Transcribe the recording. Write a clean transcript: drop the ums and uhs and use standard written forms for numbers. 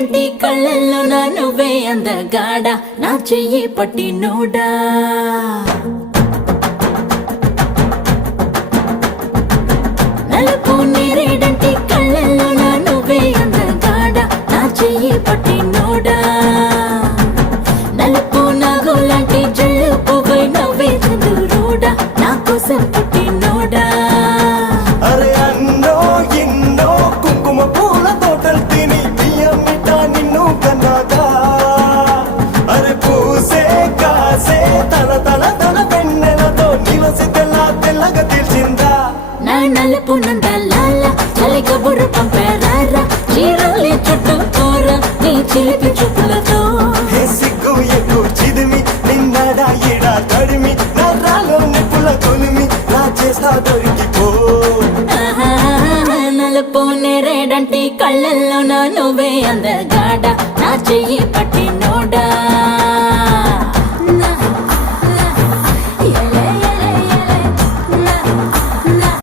నేరేడంటి కళ్ళల్లో నా నువ్వే అందగాడ నా చెయ్యి పట్టినోడా నలుపు నేరేడంటి కళ్ళల్లో నా నువ్వే అందగాడ నా చెయ్యి పట్టినోడా నలుపు నాగులాంటి జల్లు పువ్వై నవ్వే చంద్రుడా నా కోసం పుట్టినోడా అరే అన్నో ఎన్నో కుంకుమ పూల తోటలు తిని బియ్యమిట నిన్ను కన్నాగా అరే పూసే కాసే తన తన తన పెన్నెలతో నిలసి తెల్లగా తీర్చిందా నా నలుపు నందలాల చలి కబురు పంపారా చీరలి చుట్టూ కూర నీ చిలిపి చూపులతో హే సిగ్గు ఎక్కువ చిదిమి నిన్నడా ఎడా తడిమి నరాలో నిప్పుల కొలిమి నా చేస్తా దొరికిపో ఆహా, నలుపు నేరేడంటి కళ్ళల్లో నా నువ్వే అందగాడ నా చెయ్యి పట్టినోడా